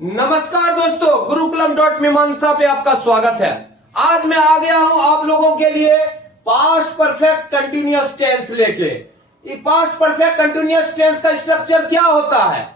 नमस्कार दोस्तों, गुरुकुलम.मीमांसा पे आपका स्वागत है। आज मैं आ गया हूं आप लोगों के लिए पास्ट परफेक्ट कंटिन्यूअस टेंस लेके। ये पास्ट परफेक्ट कंटिन्यूअस टेंस का स्ट्रक्चर क्या होता है,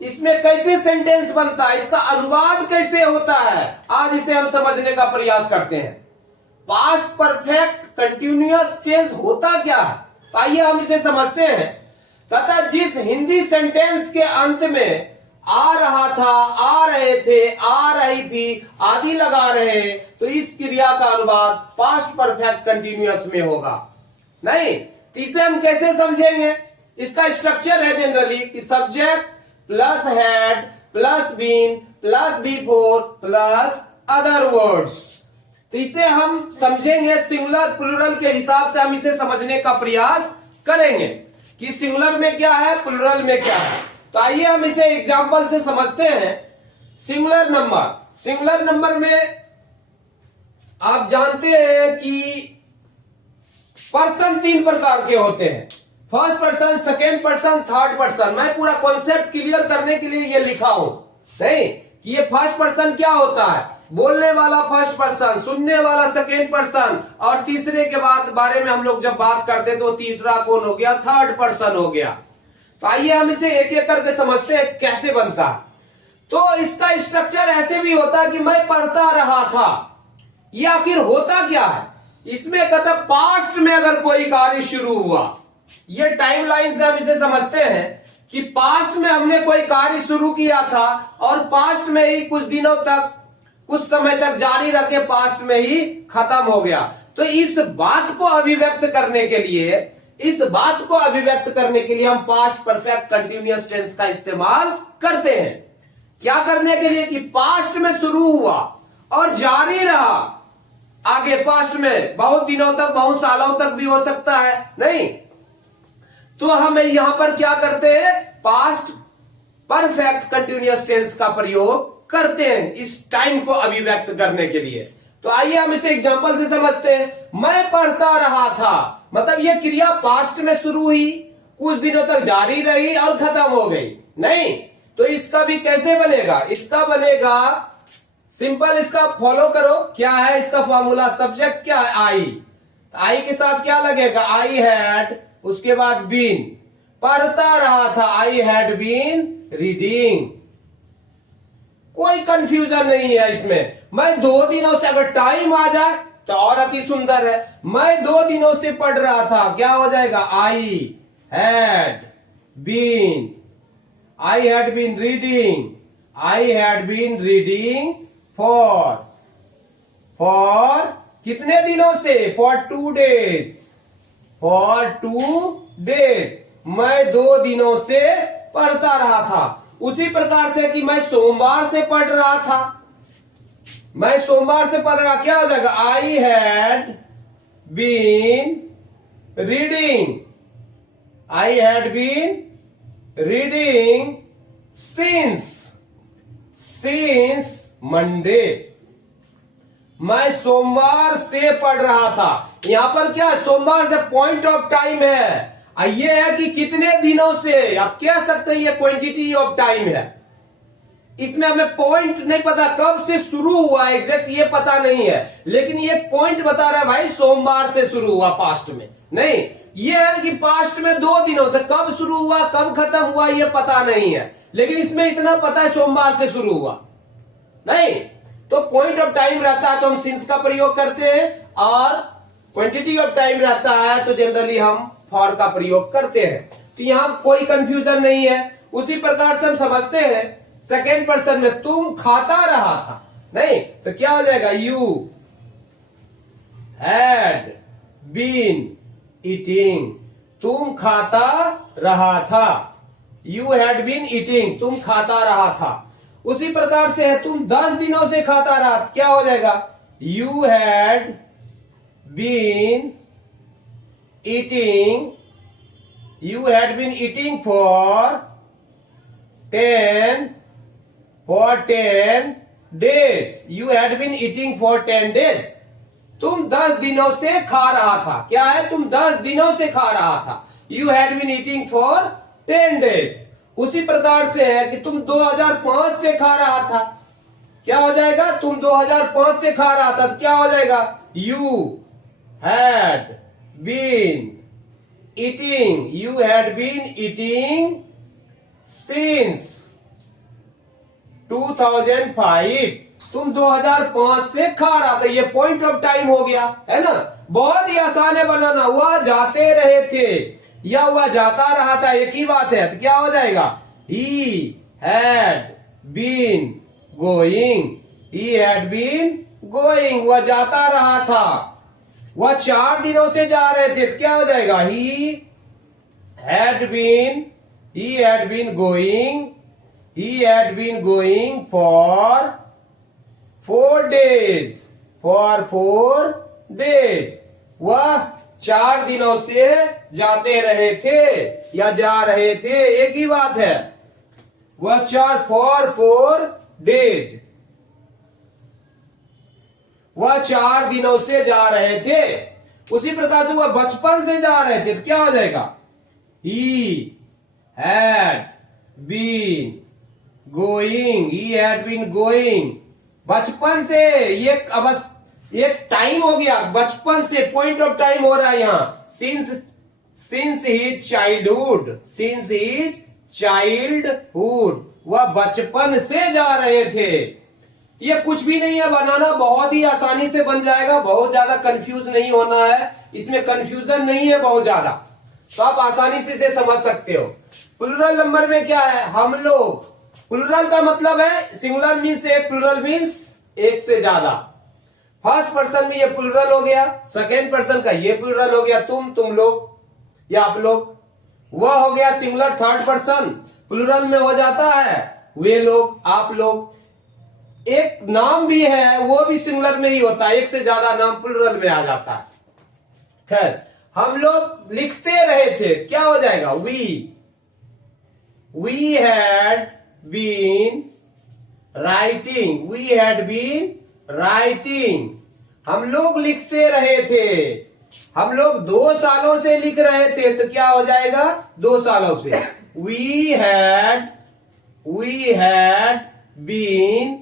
इसमें कैसे सेंटेंस बनता है, इसका अनुवाद कैसे होता है, आज इसे हम समझने का प्रयास करते हैं। पास्ट परफेक्ट कंटिन्यूअस टेंस होता क्या है, तो आइए हम इसे समझते हैं। कहता है जिस हिंदी सेंटेंस के अंत में आ रहा था, आ रहे थे, आ रही थी आदि लगा रहे हैं, तो इस क्रिया का अनुवाद पास्ट परफेक्ट कंटिन्यूअस में होगा। नहीं तो इसे हम कैसे समझेंगे, इसका स्ट्रक्चर है जनरली कि subject plus had plus been plus before plus other words. तो इसे हम समझेंगे सिंगुलर प्लूरल के हिसाब से, हम इसे समझने का प्रयास करेंगे कि सिंगुलर में क्या है, प्लूरल में क्या है। तो आइए हम इसे एग्जाम्पल से समझते हैं। सिंगुलर नंबर में आप जानते हैं कि पर्सन 3 प्रकार के होते हैं, first person, second person, third person. मैं पूरा कॉन्सेप्ट क्लियर करने के लिए ये लिखा हूं, नहीं कि ये फर्स्ट पर्सन क्या होता है, बोलने वाला फर्स्ट पर्सन, सुनने वाला सेकेंड पर्सन, और तीसरे के बाद बारे में हम लोग जब बात करते तो तीसरा कौन हो गया, थर्ड पर्सन हो गया। तो आइए हम इसे एक एक करके समझते हैं कैसे बनता है। तो इसका स्ट्रक्चर ऐसे भी होता है कि मैं पढ़ता रहा था। ये आखिर होता क्या है, इसमें कहता पास्ट में अगर कोई कार्य शुरू हुआ, ये टाइम लाइन से हम इसे समझते हैं कि पास्ट में हमने कोई कार्य शुरू किया था और पास्ट में ही कुछ दिनों तक, कुछ समय तक जारी रखे पास्ट में ही खत्म हो गया। तो इस बात को अभिव्यक्त करने के लिए, हम पास्ट परफेक्ट कंटिन्यूअस टेंस का इस्तेमाल करते हैं। क्या करने के लिए कि पास्ट में शुरू हुआ और जारी रहा आगे, पास्ट में बहुत दिनों तक, बहुत सालों तक भी हो सकता है, नहीं तो हम यहां पर क्या करते हैं, पास्ट परफेक्ट कंटिन्यूअस टेंस का प्रयोग करते हैं इस टाइम को अभिव्यक्त करने के लिए। तो आइए हम इसे एग्जांपल से समझते हैं। मैं पढ़ता रहा था, मतलब यह क्रिया पास्ट में शुरू हुई, कुछ दिनों तक जारी रही और खत्म हो गई। नहीं तो इसका भी कैसे बनेगा, इसका बनेगा सिंपल, इसका फॉलो करो। क्या है इसका फॉर्मूला, सब्जेक्ट क्या है, आई। आई के साथ क्या लगेगा, आई हैड, उसके बाद बीन, पढ़ता रहा था, आई हैड बीन रीडिंग। कोई कंफ्यूजन नहीं है इसमें। मैं 2 दिनों से, अगर टाइम आ जाए तो और अति सुंदर है। मैं 2 दिनों से पढ़ रहा था, क्या हो जाएगा, I had been reading, I had been reading for कितने दिनों से, फॉर 2 डेज। मैं 2 दिनों से पढ़ता रहा था। उसी प्रकार से कि मैं सोमवार से पढ़ रहा था, मैं सोमवार से पढ़ रहा, क्या हो जाएगा, I had been reading since Monday. मैं सोमवार से पढ़ रहा था। यहां पर क्या, सोमवार से पॉइंट ऑफ टाइम है, ये है कि कितने दिनों से, आप कह सकते हैं ये क्वांटिटी ऑफ टाइम है। इसमें हमें पॉइंट नहीं पता कब से शुरू हुआ एग्जैक्ट, ये पता नहीं है, लेकिन ये पॉइंट बता रहा है भाई सोमवार से शुरू हुआ पास्ट में। नहीं, ये है कि पास्ट में 2 दिनों से, कब शुरू हुआ कब खत्म हुआ ये पता नहीं है, लेकिन इसमें इतना पता है सोमवार से शुरू हुआ। नहीं तो पॉइंट ऑफ टाइम रहता है तो हम सिंस का प्रयोग करते हैं, और क्वांटिटी ऑफ टाइम रहता है तो जनरली हम फॉर का प्रयोग करते हैं। तो यहां कोई कंफ्यूजन नहीं है। उसी प्रकार से हम समझते हैं सेकेंड पर्सन में, तुम खाता रहा था, नहीं तो क्या हो जाएगा, यू हैड बीन ईटिंग। तुम खाता रहा था, यू हैड बीन ईटिंग, तुम खाता रहा था। उसी प्रकार से है, तुम 10 दिनों से खाता रहा, क्या हो जाएगा, you had been eating for 10 days. You had been eating for 10 days. तुम 10 दिनों से खा रहा था, क्या है, तुम 10 दिनों से खा रहा था, you had been eating for 10 days. उसी प्रकार से है कि तुम 2005 से खा रहा था, क्या हो जाएगा? तुम 2005 से खा रहा था, तो क्या हो जाएगा? You had been eating since 2005। तुम 2005 से खा रहा था, ये पॉइंट ऑफ टाइम हो गया, है ना? बहुत ही आसान है बनाना। वह जाते रहे थे या वह जाता रहा था, एक ही बात है। तो क्या हो जाएगा? ही हैड बीन गोइंग, वह जाता रहा था। वह 4 दिनों से जा रहे थे, तो क्या हो जाएगा? He had been going for 4 days. वह 4 दिनों से जाते रहे थे या जा रहे थे, एक ही बात है। वह 4 डेज, वह 4 दिनों से जा रहे थे। उसी प्रकार से वह बचपन से जा रहे थे, तो क्या हो जाएगा? ही हैड बीन गोइंग, बचपन से। ये अब एक टाइम हो गया, बचपन से, पॉइंट ऑफ टाइम हो रहा है यहां। सिंस हिज चाइल्डहुड, वह बचपन से जा रहे थे। ये कुछ भी नहीं है बनाना, बहुत ही आसानी से बन जाएगा। बहुत ज्यादा कंफ्यूज नहीं होना है, इसमें कंफ्यूजन नहीं है बहुत ज्यादा, तो आप आसानी से इसे समझ सकते हो। प्लुरल नंबर में क्या है? हम लोग। प्लुरल का मतलब है सिंगुलर मीन्स एक, प्लुरल मीन्स एक से ज्यादा। फर्स्ट पर्सन में ये प्लुरल हो गया, सेकेंड पर्सन का ये प्लुरल हो गया, तुम लोग या आप लोग। वह हो गया सिंगुलर, थर्ड पर्सन प्लुरल में हो जाता है वे लोग, आप लोग। एक नाम भी है, वो भी सिंगुलर में ही होता है, एक से ज्यादा नाम प्लुरल में आ जाता है। खैर, हम लोग लिखते रहे थे, क्या हो जाएगा? वी हैड बीन राइटिंग, हम लोग लिखते रहे थे। हम लोग 2 सालों से लिख रहे थे, तो क्या हो जाएगा? 2 सालों से। We had been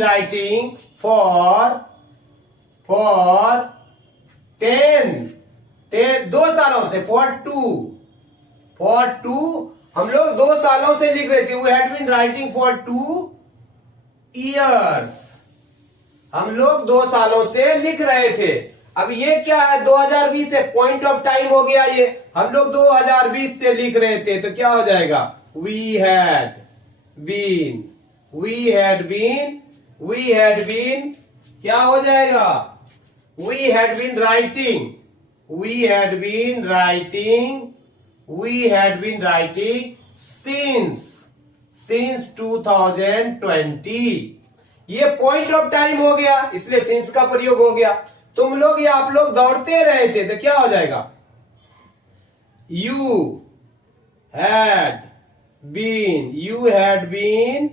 writing for 2 सालों से, फॉर टू, हम लोग 2 सालों से लिख रहे थे। We had been writing for 2 years, हम लोग 2 सालों से लिख रहे थे। अब ये क्या है? 2020 से, पॉइंट ऑफ टाइम हो गया ये। हम लोग 2020 से लिख रहे थे, तो क्या हो जाएगा? वी हैड बीन, क्या हो जाएगा? We had been writing since 2020। ये पॉइंट ऑफ टाइम हो गया, इसलिए सिंस का प्रयोग हो गया। तुम लोग या आप लोग दौड़ते रहे थे, तो क्या हो जाएगा? यू हैड बीन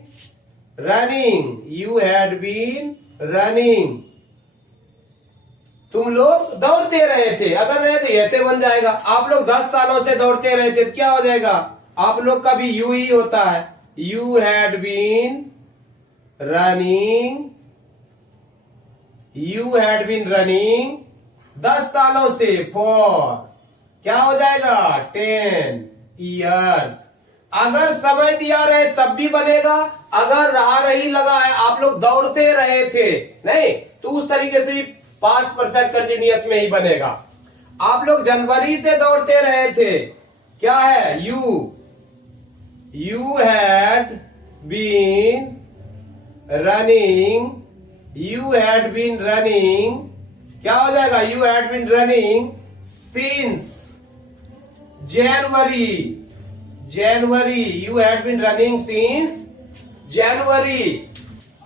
रनिंग, तुम लोग दौड़ते रहे थे। अगर रहे तो ऐसे बन जाएगा। आप लोग 10 सालों से दौड़ते रहे थे, तो क्या हो जाएगा? आप लोग का भी यू ही होता है। यू हैड बीन रनिंग 10 सालों से, फॉर, क्या हो जाएगा? 10 years। अगर समय दिया रहे तब भी बनेगा, अगर रहा रही लगा है, आप लोग दौड़ते रहे थे, नहीं, तो उस तरीके से भी पास्ट परफेक्ट कंटिन्यूअस में ही बनेगा। आप लोग जनवरी से दौड़ते रहे थे, क्या है? यू हैड बीन रनिंग, क्या हो जाएगा? You had been running since January, you had been running since January.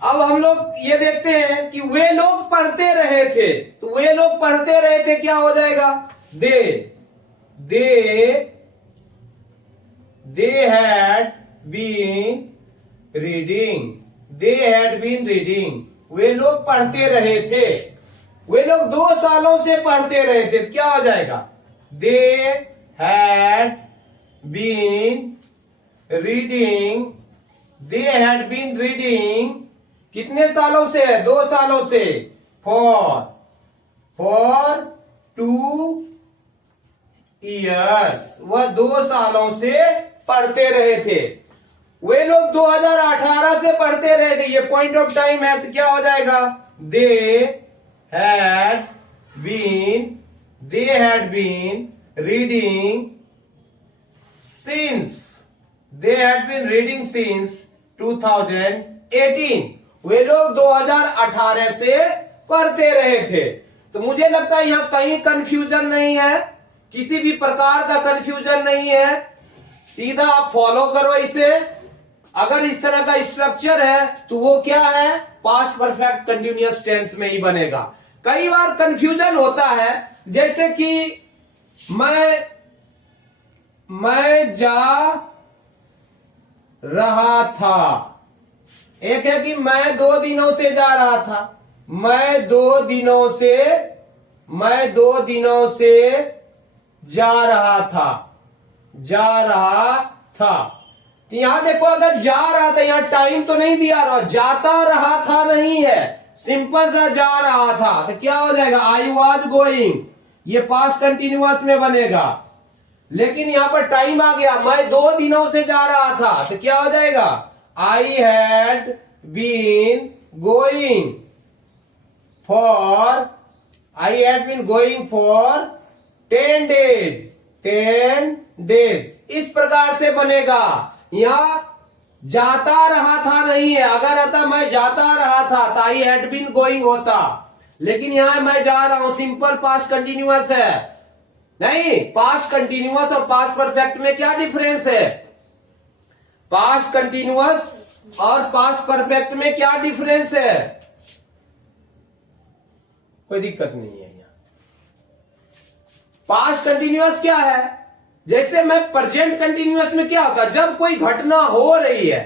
अब हम लोग ये देखते हैं कि वे लोग पढ़ते रहे थे, तो वे लोग पढ़ते रहे थे, क्या हो जाएगा? दे हैड बीन रीडिंग, वे लोग पढ़ते रहे थे। वे लोग 2 सालों से पढ़ते रहे थे, तो क्या हो जाएगा? दे had been reading, they had been reading कितने सालों से है? 2 सालों से। for 2 years, वह 2 सालों से पढ़ते रहे थे। वे लोग 2018 से पढ़ते रहे थे। ये पॉइंट ऑफ टाइम है, तो क्या हो जाएगा? they had been reading since 2018। वे लोग 2018 से पढ़ते रहे थे। तो मुझे लगता है यहां कहीं कंफ्यूजन नहीं है, किसी भी प्रकार का कंफ्यूजन नहीं है। सीधा आप फॉलो करो इसे। अगर इस तरह का स्ट्रक्चर है तो वो क्या है? पास्ट परफेक्ट कंटिन्यूअस टेंस में ही बनेगा। कई बार कंफ्यूजन होता है, जैसे कि मैं जा रहा था। एक है कि मैं 2 दिनों से जा रहा था। मैं 2 दिनों से जा रहा था। तो यहां देखो, अगर जा रहा था, यहां टाइम तो नहीं दिया रहा, जाता रहा था नहीं है, सिंपल सा जा रहा था। तो क्या हो जाएगा? आई वॉज गोइंग, ये पास्ट कंटिन्यूअस में बनेगा। लेकिन यहां पर टाइम आ गया, मैं 2 दिनों से जा रहा था, तो क्या हो जाएगा? I had been going for 10 days. इस प्रकार से बनेगा। यहां जाता रहा था नहीं है। अगर आता मैं जाता रहा था तो आई हैड बीन गोइंग होता, लेकिन यहां मैं जा रहा हूं, सिंपल पास्ट कंटिन्यूअस है। नहीं, पास्ट कंटिन्यूअस और पास्ट परफेक्ट में क्या डिफरेंस है? पास्ट कंटिन्यूअस और पास्ट परफेक्ट में क्या डिफरेंस है? कोई दिक्कत नहीं है। यहां पास्ट कंटिन्यूअस क्या है? जैसे मैं प्रेजेंट कंटिन्यूअस में क्या होता है? जब कोई घटना हो रही है,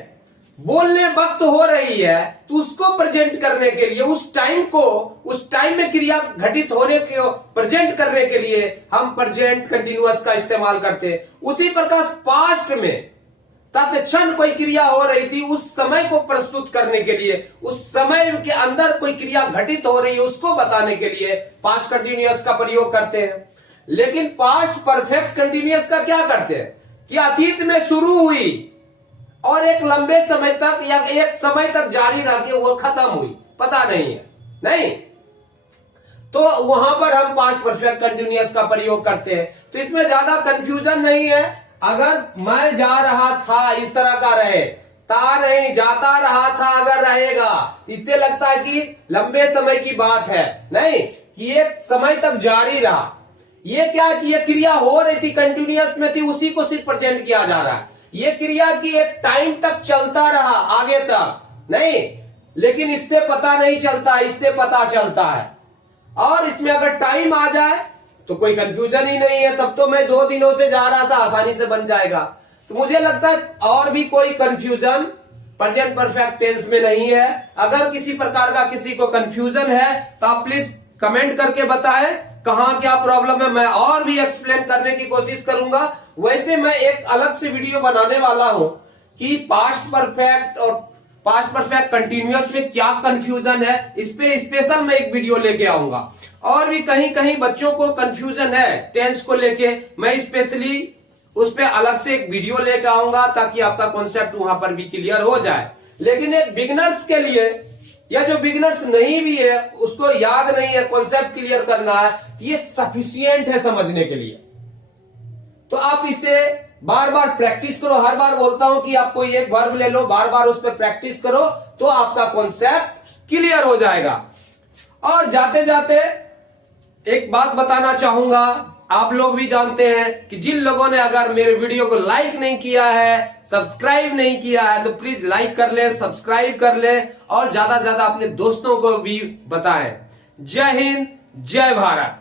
बोलने वक्त हो रही है, तो उसको प्रेजेंट करने के लिए, उस टाइम में क्रिया घटित होने को प्रेजेंट करने के लिए हम प्रेजेंट कंटिन्यूअस का इस्तेमाल करते हैं। उसी प्रकार पास्ट में तत्क्षण कोई क्रिया हो रही थी, उस समय को प्रस्तुत करने के लिए, उस समय के अंदर कोई क्रिया घटित हो रही है उसको बताने के लिए पास्ट कंटिन्यूअस का प्रयोग करते हैं। लेकिन पास्ट परफेक्ट कंटिन्यूअस का क्या करते हैं कि अतीत में शुरू हुई और एक लंबे समय तक या एक समय तक जारी रह के वो खत्म हुई, पता नहीं है, नहीं, तो वहां पर हम पास्ट परफेक्ट कंटिन्यूअस का प्रयोग करते हैं। तो इसमें ज्यादा कंफ्यूजन नहीं है। अगर मैं जा रहा था इस तरह का रहे, ता नहीं, जाता रहा था अगर रहेगा, इससे लगता है कि लंबे समय की बात है। नहीं, कि एक समय तक जारी रहा। ये क्या कि ये क्रिया हो रही थी, कंटिन्यूअस में थी, उसी को सिर्फ प्रेजेंट किया जा रहा है। ये क्रिया की एक टाइम तक चलता रहा, आगे तक नहीं, लेकिन इससे पता नहीं चलता, इससे पता चलता है। और इसमें अगर टाइम आ जाए तो कोई कंफ्यूजन ही नहीं है, तब तो मैं 2 दिनों से जा रहा था आसानी से बन जाएगा। तो मुझे लगता है और भी कोई कंफ्यूजन प्रेजेंट परफेक्ट टेंस में नहीं है। अगर किसी प्रकार का किसी को कंफ्यूजन है तो आप प्लीज कमेंट करके बताएं कहां क्या प्रॉब्लम है, मैं और भी एक्सप्लेन करने की कोशिश करूंगा। वैसे मैं एक अलग से वीडियो बनाने वाला हूं कि पास्ट परफेक्ट और पास्ट परफेक्ट कंटिन्यूअस में क्या कंफ्यूजन है, इस पे स्पेशल मैं एक वीडियो लेके आऊंगा। और भी कहीं कहीं बच्चों को कंफ्यूजन है टेंस को लेके, मैं स्पेशली उस पे अलग से एक वीडियो लेके आऊंगा ताकि आपका कॉन्सेप्ट वहां पर भी क्लियर हो जाए। लेकिन एक बिगिनर्स के लिए या जो बिगिनर्स नहीं भी है, उसको याद नहीं है, कॉन्सेप्ट क्लियर करना है, ये सफिशिएंट है समझने के लिए। तो आप इसे बार बार प्रैक्टिस करो। हर बार बोलता हूं कि आपको एक वर्ब ले लो, बार बार उस पर प्रैक्टिस करो तो आपका कॉन्सेप्ट क्लियर हो जाएगा। और जाते जाते एक बात बताना चाहूंगा, आप लोग भी जानते हैं कि जिन लोगों ने अगर मेरे वीडियो को लाइक नहीं किया है, सब्सक्राइब नहीं किया है, तो प्लीज लाइक कर ले, सब्सक्राइब कर ले और ज्यादा से ज्यादा अपने दोस्तों को भी बताएं। जय हिंद, जय भारत।